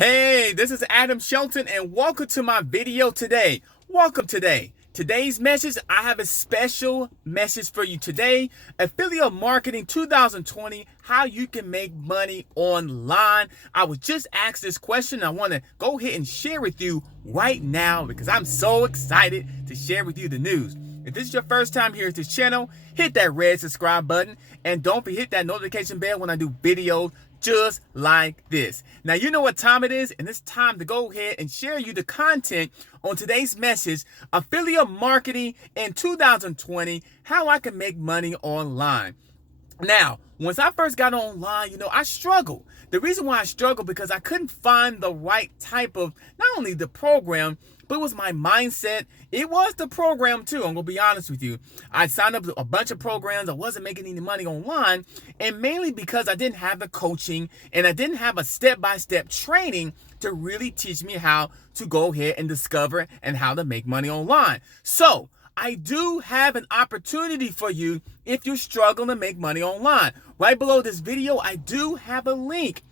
Hey, this is Shelton and welcome to my video today. Welcome today. Today's message, I have a special message for you today. Affiliate Marketing 2020, how you can make money online. I was just asked this question. I want to go ahead and share with you right now because I'm so excited to share with you the news. If this is your first time here at this channel, hit that red subscribe button and don't forget hit that notification bell when I do videos just like this. Now, you know what time it is, and it's time to go ahead and share you the content on today's message, Affiliate Marketing in 2020, how I can make money online. Now, once I first got online, I struggled. The reason why I struggled because I couldn't find the right type of, not only the program, but it was my mindset. It was the program too. I'm going to be honest with you. I signed up to a bunch of programs. I wasn't making any money online. And mainly because I didn't have the coaching and I didn't have a step-by-step training to really teach me how to go ahead and discover and how to make money online. So I do have an opportunity for you if you're struggling to make money online. Right below this video, I do have a link.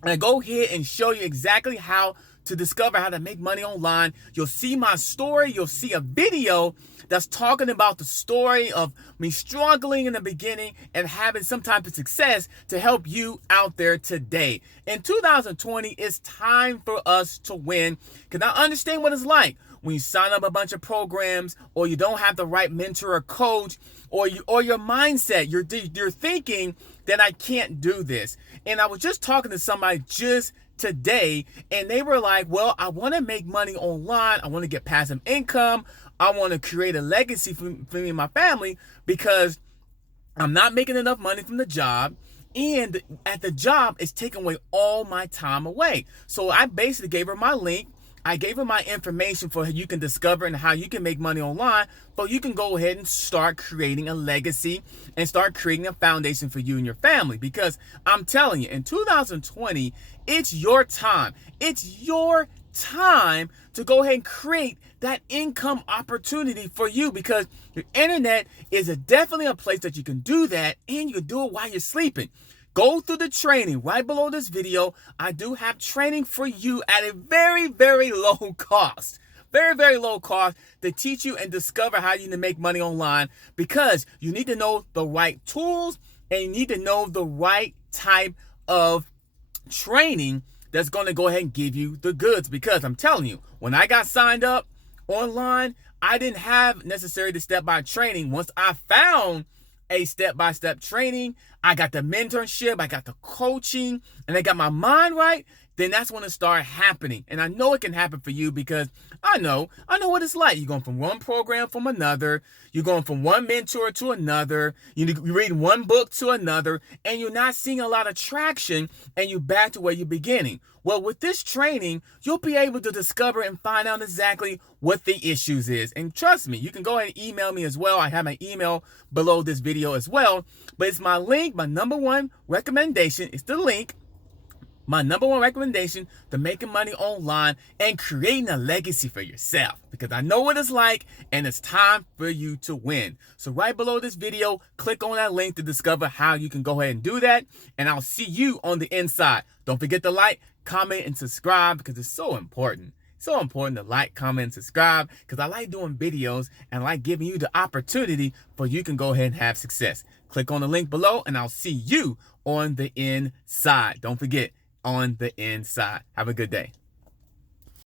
And I go ahead and show you exactly how to discover how to make money online. You'll see my story. You'll see a video that's talking about the story of me struggling in the beginning and having some type of success to help you out there today. In 2020, it's time for us to win because I understand what it's like when you sign up a bunch of programs or you don't have the right mentor or coach or your mindset. You're thinking that I can't do this. And I was just talking to somebody just today and they were like, well, I want to make money online. I want to get passive income. I want to create a legacy for me and my family because I'm not making enough money from the job. And at the job, it's taking away all my time away. So I basically gave her my link. I gave her my information for how you can discover and how you can make money online, but you can go ahead and start creating a legacy and start creating a foundation for you and your family. Because I'm telling you, in 2020, it's your time. It's your time to go ahead and create that income opportunity for you because your internet is definitely a place that you can do that and you can do it while you're sleeping. Go through the training right below this video. I do have training for you at a very, very low cost. Very, very low cost to teach you and discover how you can make money online because you need to know the right tools and you need to know the right type of training that's going to go ahead and give you the goods. Because I'm telling you, when I got signed up online, I didn't have necessarily the step-by training. Once I found a step-by-step training, I got the mentorship, I got the coaching, and I got my mind right, then that's when it started happening. And I know it can happen for you because I know what it's like. You're going from one program from another, you're going from one mentor to another, you're reading one book to another, and you're not seeing a lot of traction, and you're back to where you're beginning. Well, with this training, you'll be able to discover and find out exactly what the issues is. And trust me, you can go ahead and email me as well. I have my email below this video as well. But it's my link, my number one recommendation. It's the link. My number one recommendation to making money online and creating a legacy for yourself because I know what it's like and it's time for you to win. So right below this video, click on that link to discover how you can go ahead and do that. And I'll see you on the inside. Don't forget to like, comment, and subscribe because it's so important. So important to like, comment, and subscribe because I like doing videos and I like giving you the opportunity for you can go ahead and have success. Click on the link below and I'll see you on the inside. Don't forget, on the inside. Have a good day.